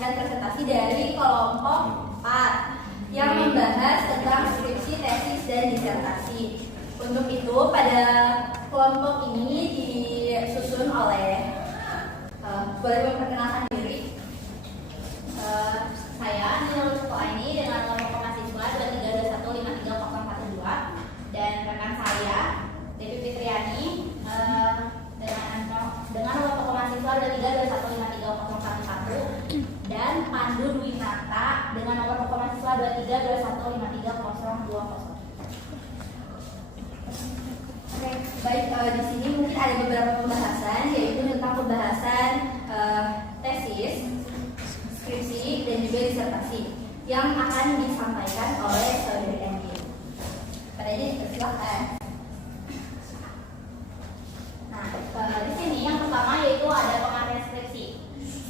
mengajukan presentasi dari kelompok 4 yang membahas tentang skripsi, tesis, dan disertasi. Untuk itu pada kelompok ini disusun oleh boleh memperkenalkan diri. Saya Nilul Sukoaini dengan kelompok mahasiswa 2321534042 dan rekan saya Devi Fitriani dengan kelompok mahasiswa 2321534041 dan Pandu Dwinata dengan nomor kelompok mahasiswa 2321534020. Oke, baik, di sini mungkin ada beberapa pembahasan, yaitu tentang pembahasan tesis, skripsi, dan juga disertasi yang akan disampaikan oleh saudari Endi. Pada ini silakan. Nah, di sini yang pertama yaitu ada pengertian skripsi.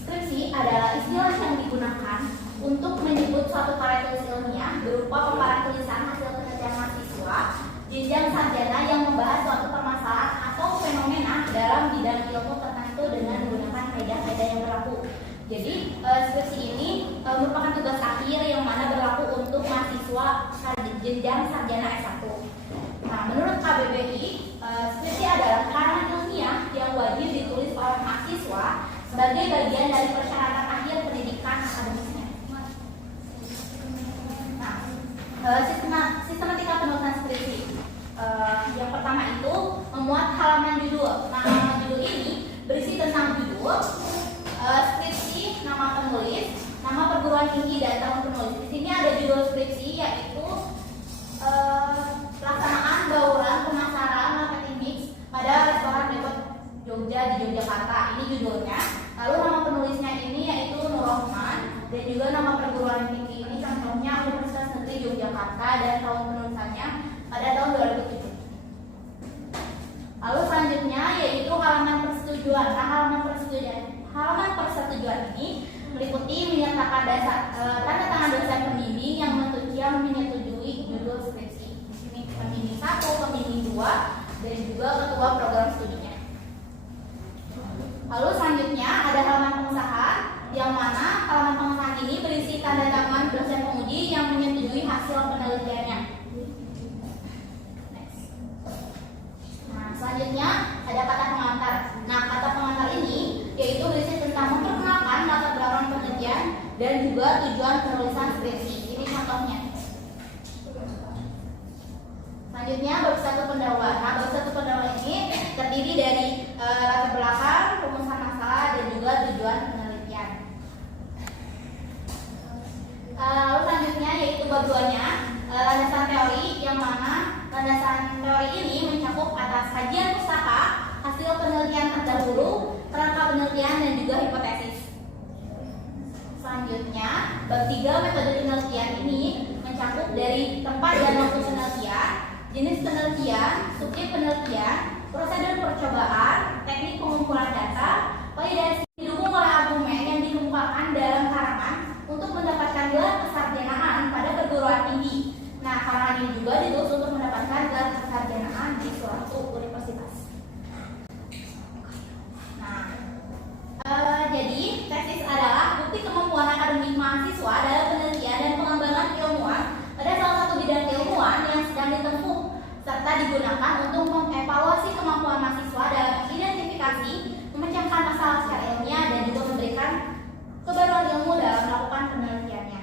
Skripsi adalah istilah yang digunakan untuk menyebut suatu karya tulis ilmiah berupa paparan tulisan hasil penelitian mahasiswa jenjang sarjana yang membahas suatu permasalahan atau fenomena dalam bidang ilmu tertentu dengan menggunakan kaidah-kaidah yang berlaku. Jadi skripsi ini merupakan tugas akhir yang mana berlaku untuk mahasiswa jenjang sarjana S1. Nah, menurut KBBI, skripsi adalah karangan ilmiah yang wajib ditulis oleh mahasiswa sebagai bagian dari persyaratan akhir pendidikan akademisnya. Nah, sistematika penulisan skripsi. Yang pertama itu memuat halaman judul. Nah, halaman judul ini berisi tentang judul, skripsi, nama penulis, nama perguruan tinggi dan tahun penulis. Di sini ada judul skripsi yaitu pelaksanaan bauran pemasaran marketing mix pada restoran Depot Jogja di Yogyakarta. Ini judulnya. Lalu nama penulisnya ini yaitu Nur Rohman dan juga nama perguruan tinggi ini contohnya Universitas Negeri Yogyakarta dan tahun penulisannya pada tahun 2007. Lalu selanjutnya yaitu halaman persetujuan. Nah, halaman persetujuan ini meliputi menyatakan tanda tangan dosen pembimbing yang menyetujui judul skripsi. Di sini pembimbing 1, pembimbing 2, dan juga ketua program studinya. Lalu selanjutnya ada halaman pengesahan, yang mana halaman pengesahan ini berisi tanda tangan dosen penguji yang menyetujui hasil penelitiannya. Selanjutnya ada kata pengantar. Nah, kata pengantar ini yaitu berisi tentang memperkenalkan latar belakang penelitian dan juga tujuan penulisan skripsi. Ini contohnya. Selanjutnya bab 1 pendahuluan. Nah, bab 1 pendahuluan ini terdiri dari latar belakang, rumusan masalah dan juga tujuan penelitian. Lalu selanjutnya yaitu bab 2-nya landasan teori, yang mana landasan teori ini mencakup atas kajian pustaka, hasil penelitian terdahulu, kerangka penelitian dan juga hipotesis. Selanjutnya, bab 3 metode penelitian ini mencakup dari tempat dan waktu penelitian, jenis penelitian, subjek penelitian, prosedur percobaan, teknik pengumpulan data, validasi didukung oleh argumen yang dikemukakan dalam karangan untuk mendapatkan gelar kesarjanaan pada perguruan tinggi. Nah, karangan ini juga ditulis untuk mendapatkan gelar kesarjanaan di suatu universitas. Nah, jadi tesis adalah bukti kemampuan akademik mahasiswa dalam penelitian dan pengembangan keilmuan pada salah satu bidang keilmuan yang sedang ditempuh, serta digunakan untuk mengevaluasi kemampuan mahasiswa dalam mengidentifikasi, memecahkan masalah secara ilmiah dan juga memberikan kebaruan ilmu dalam melakukan penelitiannya.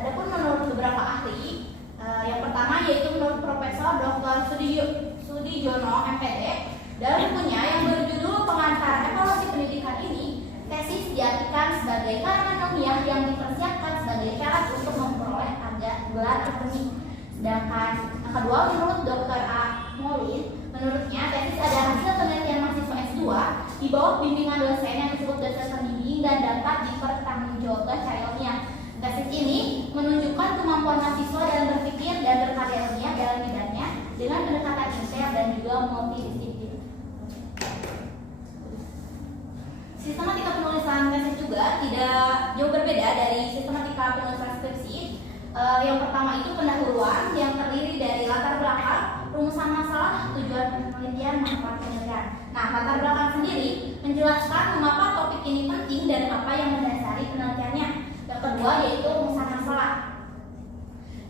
Adapun menurut beberapa ahli, yang pertama yaitu menurut Profesor Dr. Sudijono MPD, dalam bukunya yang berjudul Pengantar Evaluasi Pendidikan ini, tesis diartikan sebagai karangan ilmiah yang dipersiapkan sebagai syarat untuk memperoleh gelar akademik. Sedangkan yang kedua menurut Dr. A. Molin, menurutnya tesis adalah hasil penelitian mahasiswa S2 di bawah bimbingan dosen yang disebut dosen pembimbing dan dapat dipertanggungjawabkan secara ilmiah. Tesis ini menunjukkan kemampuan mahasiswa dalam berpikir dan berkarya ilmiah dalam bidangnya dengan pendekatan inter dan juga multidisiplin. Sistematika penulisan tesis juga tidak jauh berbeda dari sistematika penulisan skripsi. Yang pertama itu pendahuluan yang terdiri dari latar belakang, rumusan masalah, tujuan penelitian, manfaat penelitian. Nah, latar belakang sendiri menjelaskan mengapa topik ini penting dan apa yang mendasari penelitiannya. Yang kedua yaitu rumusan masalah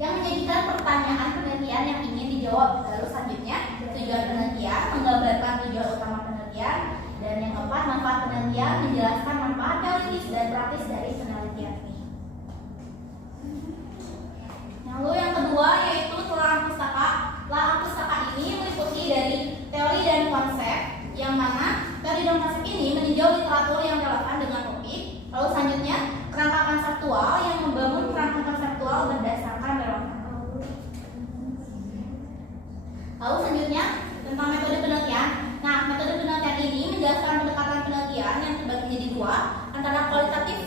yang menjadikan pertanyaan penelitian yang ingin dijawab. Lalu selanjutnya tujuan penelitian, menggambarkan tujuan utama penelitian. Dan yang keempat, manfaat penelitian, menjelaskan manfaat teoritis dan praktis dari penelitian ini. Lalu yang kedua yaitu telaah pustaka. Telaah pustaka ini meliputi dari teori dan konsep, yang mana teori dan konsep ini meninjau literatur yang relevan dengan topik. Lalu selanjutnya kerangka konseptual yang membangun kerangka konseptual berdasarkan relevan. Lalu selanjutnya tentang metode penelitian. Nah, metode penelitian ini menjelaskan pendekatan penelitian yang terbagi menjadi dua, antara kualitatif,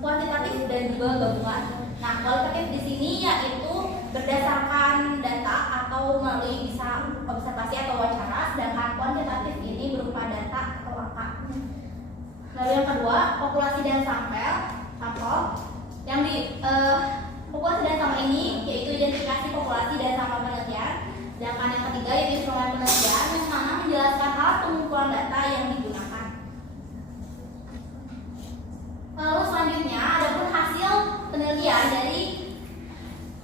kuantitatif, dan juga gabungan. Nah, kualitatif di sini yaitu berdasarkan data atau melalui bisa observasi atau wawancara, sedangkan kuantitatif ini berupa data atau angka. Lalu yang kedua, populasi dan sampel. Yang di populasi dan sampel ini yaitu identifikasi populasi dan sampel penelitian. Sedangkan yang ketiga yaitu instrumen penelitian, yang mana menjelaskan alat pengumpulan data yang digunakan. Lalu selanjutnya adapun hasil penelitian dari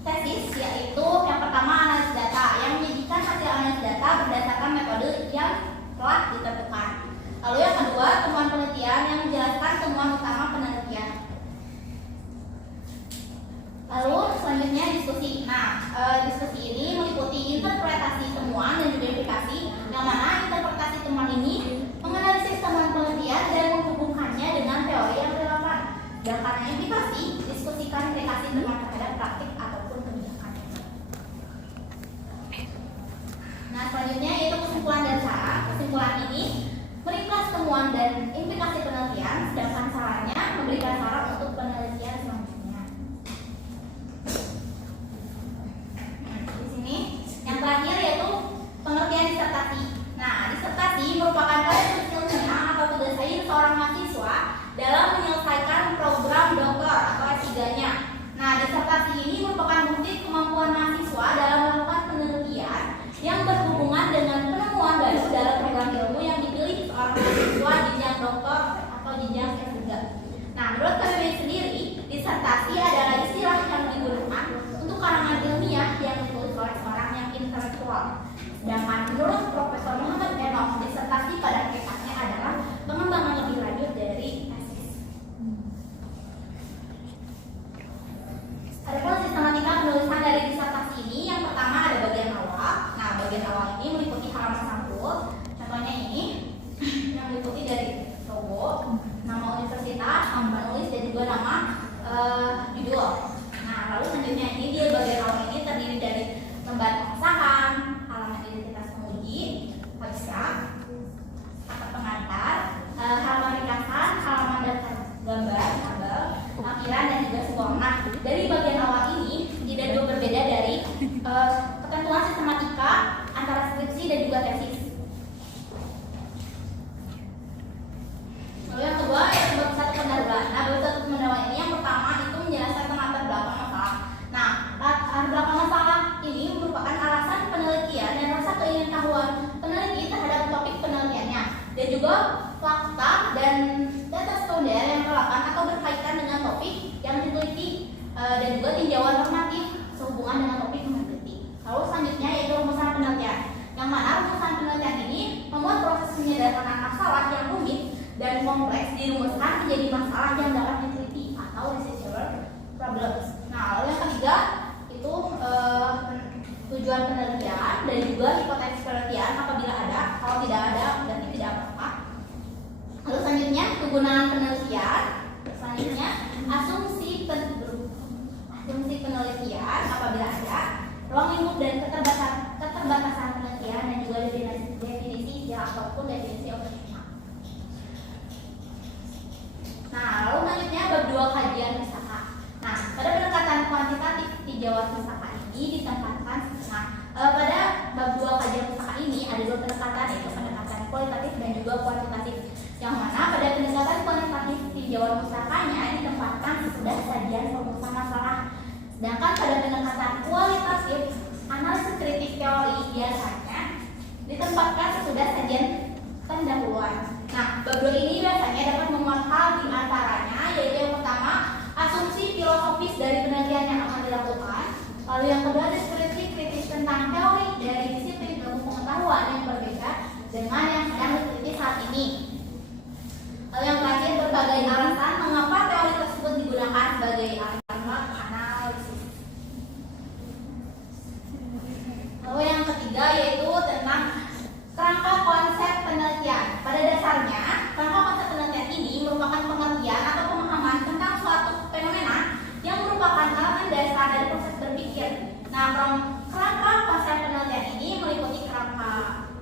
tesis, yaitu yang pertama analisis data yang menyajikan hasil analisis data berdasarkan metode yang telah ditentukan. Lalu yang kedua temuan penelitian yang menjelaskan temuan utama penelitian. Lalu selanjutnya diskusi. Nah, diskusi ini meliputi interpretasi temuan dan juga implikasi, yang mana interpretasi temuan ini menganalisis temuan penelitian dan menghubungkannya dengan teori yang relevan. Dan karena implikasi, diskusikan implikasi temuan terhadap praktik ataupun kebijakan. Nah, selanjutnya yaitu kesimpulan dan saran. Kesimpulan ini meringkas temuan dan implikasi penelitian, sedangkan sarannya memberikan saran untuk penelitian selanjutnya. Di sini yang terakhir yaitu pengertian disertasi. Nah, disertasi merupakan proses ilmiah atau tugas akhir seorang mahasiswa dalam menyelesaikan program doktor atau S3-nya. Nah, disertasi ini merupakan bukti kemampuan mahasiswa dalam melakukan penelitian yang berhubungan dengan penemuan baru dalam program ilmu yang dipilih seorang mahasiswa jenjang doktor atau jenjang S3. Nah, menurut KBBI sendiri, disertasi adalah istilah yang digunakan untuk karangan ilmiah yang ditulis oleh seorang yang intelektual. Sedangkan menurut Profesor Muhammad Enoch, disertasi pada hakikatnya adalah pengembangan lebih lanjut dari tesis. Adapun sistematika penulisan dari disertasi ini, yang pertama ada bagian awal. Nah, bagian awal ini meliputi halaman sampul. Contohnya ini yang meliputi dari logo, nama universitas, nama penulis, dan juga nama judul. Nah, lalu selanjutnya ini dia bagian awal ini terdiri dari lembar pengesahan, halaman identitas penguji, abstrak, kata pengantar, halaman ringkasan, halaman daftar gambar, tabel, lampiran, dan juga simbol. Nah, dari bagian awal ini tidak jauh berbeda dari ketentuan sistematika antara skripsi dan juga tesis. Lalu yang kedua yaitu bab 1 pendahuluan. Nah, bab 1 pendahuluan ini yang pertama itu menjelaskan tentang latar belakang masalah. Nah, latar belakang masalah ini merupakan alasan penelitian dan rasa keingintahuan peneliti terhadap topik penelitiannya, dan juga fakta dan data sekunder yang relevan atau berkaitan dengan topik yang diteliti, dan juga tinjauan normatif sehubungan dengan topik yang diteliti. Lalu selanjutnya yaitu rumusan penelitian, yang mana rumusan penelitian ini membuat proses penyederhanaan masalah yang rumit dan kompleks dirumuskan menjadi masalah yang dapat diteliti atau researcher problems. Nah, lalu yang ketiga itu tujuan penelitian dan juga hipotesis penelitian apabila ada. Kalau tidak ada berarti tidak apa-apa. Lalu selanjutnya kegunaan penelitian. Selanjutnya asumsi penelitian apabila ada. Ruang lingkup dan keterbatasan penelitian, dan juga definisi istilah ataupun definisi operasional. Nah, lalu selanjutnya bab 2 kajian pustaka. Nah, pada pendekatan kuantitatif tinjauan pustaka ini ditempatkan. Nah, pada bab 2 kajian pustaka ini ada dua pendekatan, yaitu pendekatan kualitatif dan juga kuantitatif. Yang mana pada pendekatan kuantitatif tinjauan pustakanya ditempatkan sesudah sajian perumusan masalah. Sedangkan pada pendekatan kualitatif analisis kritik teori biasanya ditempatkan sesudah sajian pendahuluan. Nah, bab 2 ini biasanya dapat memuat hal di antara Lalu yang kedua, deskripsi kritis tentang teori dari disiplin ilmu pengetahuan yang berbeda dengan yang sedang diteliti saat ini. Lalu yang terakhir, berbagai alasan mengapa teori tersebut digunakan sebagai alat analisis. Lalu yang ketiga yaitu tentang kerangka konsep penelitian. Pada dasarnya, kerangka konsep penelitian ini merupakan pengertian atau pemahaman tentang suatu fenomena yang merupakan elemen dasar dari proses berpikir. Nah, kerangka konsep penelitian ini meliputi kerangka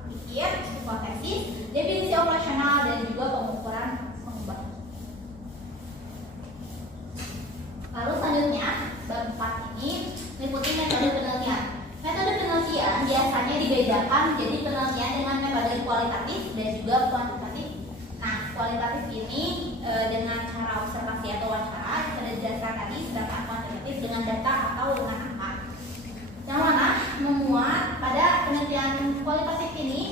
pikir, hipotesis, definisi operasional, dan juga pengukuran pengubah. Lalu selanjutnya, bab 4 ini meliputi metode penelitian. Metode penelitian biasanya dibedakan menjadi penelitian dengan metode kualitatif dan juga kuantitatif. Nah, kualitatif ini dengan cara observasi atau wawancara yang sudah dijelaskan tadi, sedangkan kuantitatif dengan data atau dengan angka. Yang mana memuat pada penelitian kualitatif ini,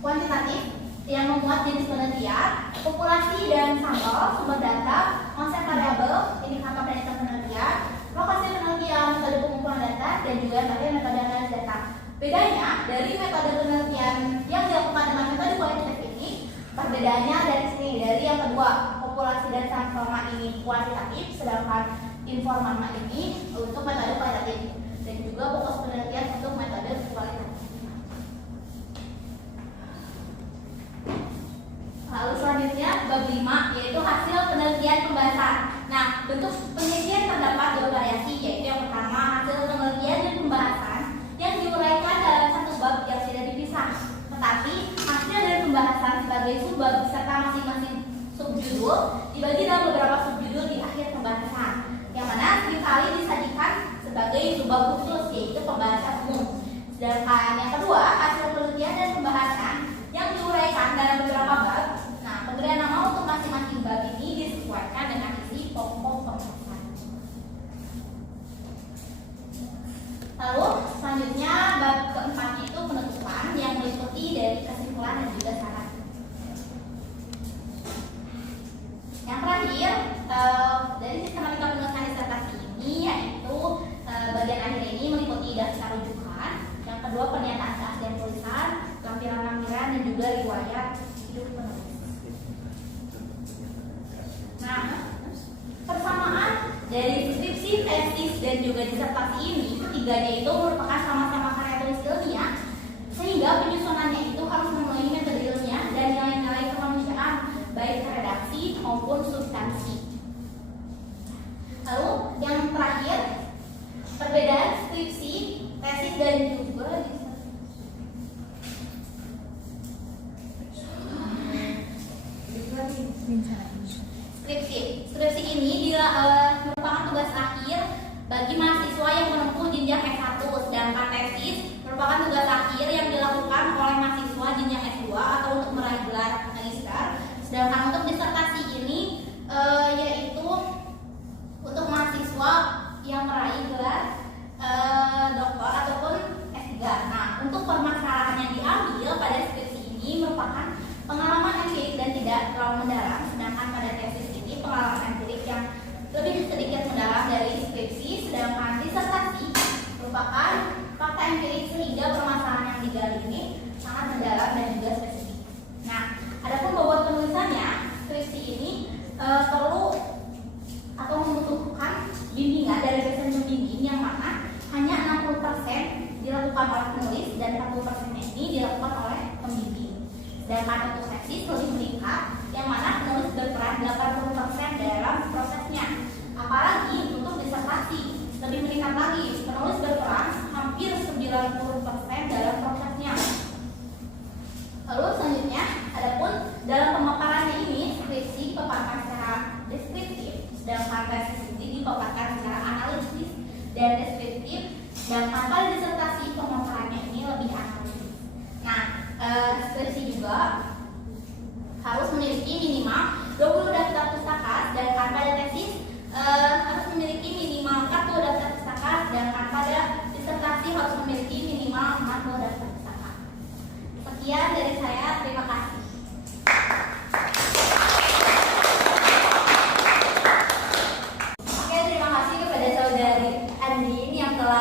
kuantitatif yang memuat jenis penelitian, populasi dan sampel, sumber data, konsep variabel, indikator dan item penelitian, lokasi penelitian, metode pengumpulan data, dan juga metode analisis data. Bedanya dari metode penelitian yang dilakukan dengan metode kualitatif ini, perbedaannya dari sini, dari yang kedua, populasi dan sampel ini kuantitatif, sedangkan informal ini untuk metode kualitatif, dan juga fokus penelitian untuk metode kualitatif. Lalu selanjutnya bab 5 yaitu hasil penelitian pembahasan. Nah, bentuk penelitian terdapat dua variasi, yaitu yang pertama hasil penelitian dan pembahasan yang diuraikan dalam satu bab yang tidak dipisah. Tetapi hasil dan pembahasan sebagai subbab beserta masing-masing subjudul dibagi dalam beberapa subjudul di akhir pembahasan, yang mana seringkali disajikan sebagai subbab khusus yaitu pembahasan umum. Sedangkan yang kedua hasil penelitian dan pembahasan yang diuraikan dalam beberapa bab. Nah, pemberian nama untuk masing-masing bab ini disesuaikan dengan isi pokok pembahasan. Lalu selanjutnya bab keempat itu penutupan yang meliputi dari kesimpulan dan juga syarat. Yang terakhir dari sistematika penulisan disertasi ini yaitu bagian akhir ini meliputi daftar rujukan, yang kedua pernyataan keaslian tulisan, lampiran-lampiran, dan juga riwayat hidup penulis. Nah, persamaan dari skripsi, tesis, dan juga disertasi ini, ketiganya itu merupakan sama-sama karya tulis ilmiah, sehingga penyusunannya itu harus memenuhi metode ilmiah dan nilai-nilai kemanusiaan, baik redaksi maupun substansi. Lalu yang terakhir, perbedaan skripsi, tesis, dan juga skripsi ini merupakan tugas akhir bagi mahasiswa yang menempuh jenjang S1, sedangkan tesis merupakan tugas akhir yang dilakukan oleh mahasiswa jenjang S2 atau untuk meraih gelar magister. Sedangkan untuk disertasi ini yaitu untuk mahasiswa yang meraih gelar doktor ataupun S3. Nah, untuk permasalahan yang diambil pada skripsi ini merupakan pengalaman empirik dan tidak terlalu mendalam, sedangkan pada tesis ini pengalaman empirik yang lebih sedikit mendalam dari skripsi, sedangkan disertasi merupakan fakta empirik sehingga permasalahan yang digali ini sangat mendalam dan juga spesifik. Nah, adapun bobot penulisannya, skripsi ini perlu atau membutuhkan bimbingan dari dosen pembimbing yang mana hanya 60% dilakukan oleh penulis dan 40% ini dilakukan oleh pembimbing. Sedangkan untuk tesis lebih meningkat, yang mana penulis berperan 80% dalam prosesnya. Apalagi untuk disertasi lebih meningkat lagi, penulis berperan hampir 90% dalam prosesnya. Lalu selanjutnya, adapun dalam pemaparannya ini, skripsi dipaparkan secara deskriptif, sedangkan tesis ini dipaparkan secara analisis dan deskriptif, dan pada disertasi pemaparannya ini lebih analisis. Nah, skripsi juga harus memiliki minimal 20 daftar pustaka, sedangkan pada tesis harus memiliki minimal 40 daftar pustaka, sedangkan pada disertasi harus memiliki minimal 40 daftar pustaka. Sekian dari saya, terima kasih. Oke, terima kasih kepada saudari Andin yang telah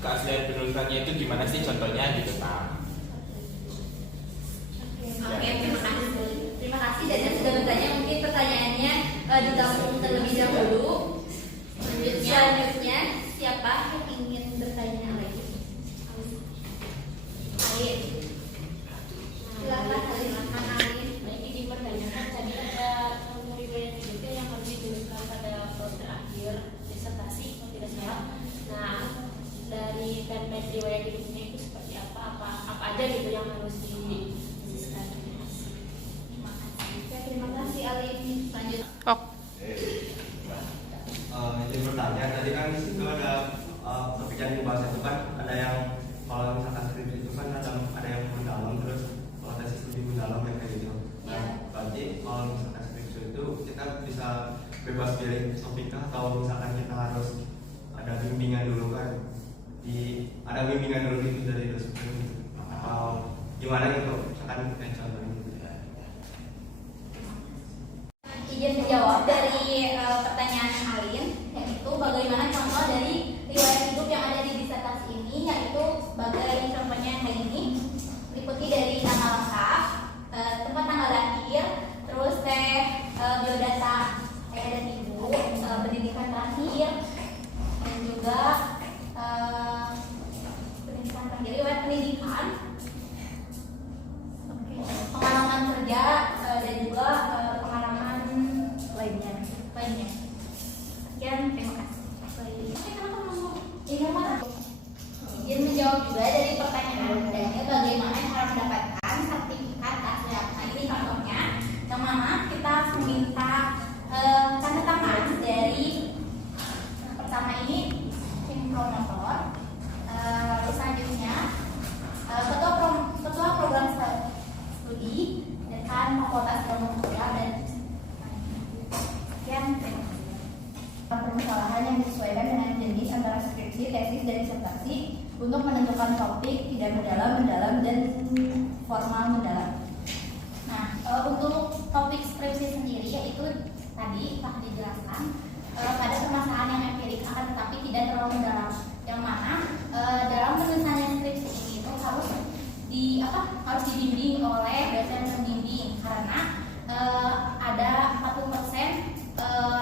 keaslian penulisannya itu gimana sih, contohnya gitu Pak. Oke, terima kasih dan yang sudah bertanya. Mungkin pertanyaannya ditampung terlebih dahulu. Selanjutnya siapa yang ingin bertanya lagi? Alin. Silakan Alin. Baik, ini pertanyakan tadi ada riwayat hidup yang harus dituliskan pada poster akhir disertasi kalau tidak salah. Nah, dari template riwayat hidupnya itu seperti apa aja gitu yang harus dituliskan. Terima kasih Alin. Lanjut. Izin bertanya, tadi kan di situ ada topik yang dibahas itu kan ada yang kalau misalkan skripsi itu kan ada yang mendalam, terus kalau tesis lebih mendalam yang kayak gitu. Nah, berarti kalau misalkan skripsi itu kita bisa bebas pilih topiknya atau misalkan kita harus ada bimbingan dulu kan? Ada bimbingan dulu gitu dari dosen gitu. Atau gimana gitu? Misalkan kayak contohnya gitu. Izin menjawab dari pertanyaan Alin, yaitu bagaimana contoh dari riwayat hidup yang ada di disertasi ini, yaitu sebagai contohnya yang ini, meliputi dari nama lengkap, tempat tanggal lahir, terus biodata ayah dan ibu, pendidikan terakhir, dan juga pendidikan terakhir, riwayat pendidikan, pengalaman kerja, dan juga pengalaman lainnya. Sekian, terima kasih. Izin menjawab juga dari pertanyaan Anda, bagaimana cara mendapatkan sertifikat keaslian. Nah, ini contohnya yang mana kita meminta tanda tangan dari pertama ini tim promotor, lalu selanjutnya ketua program studi dan fakultas promotor dan sekian, terima kasih. Permasalahan yang disesuaikan dengan jenis antara skripsi, tesis, dan disertasi untuk menentukan topik tidak mendalam, dan formal mendalam. Nah, untuk topik skripsi sendiri yaitu tadi telah dijelaskan pada permasalahan yang empirik akan tetapi tidak terlalu mendalam, yang mana dalam penulisan skripsi ini itu harus dibimbing oleh dosen pembimbing karena ada 40%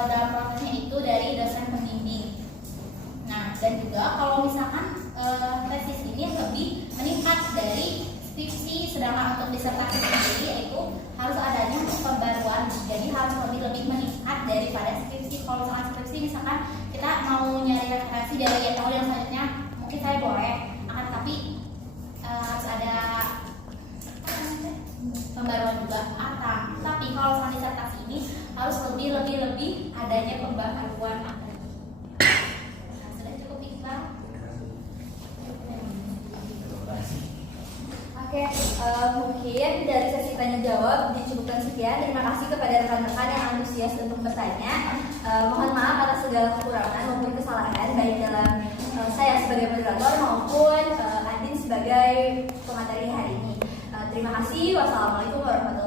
dalam prosesnya itu dari dosen pembimbing. Nah, dan juga kalau misalkan tesis ini lebih meningkat dari skripsi, sedangkan untuk disertasi sendiri yaitu harus adanya pembaruan, jadi harus lebih meningkat daripada skripsi. Kalau misalkan skripsi misalkan kita mau nyari referensi dari tahun yang selanjutnya, mungkin saya boleh, akan tapi harus ada pembaruan juga. Tapi kalau misalkan disertasi ini harus lebih adanya pembaharuan. Nah, sudah cukup Iqbal? Oke, mungkin dari sesi tanya jawab dicukupkan sekian. Terima kasih kepada rekan-rekan yang antusias untuk bertanya. Mohon maaf atas segala kekurangan maupun kesalahan baik dalam saya sebagai moderator maupun Adin sebagai pemateri hari ini. Terima kasih. Wassalamualaikum warahmatullahi wabarakatuh.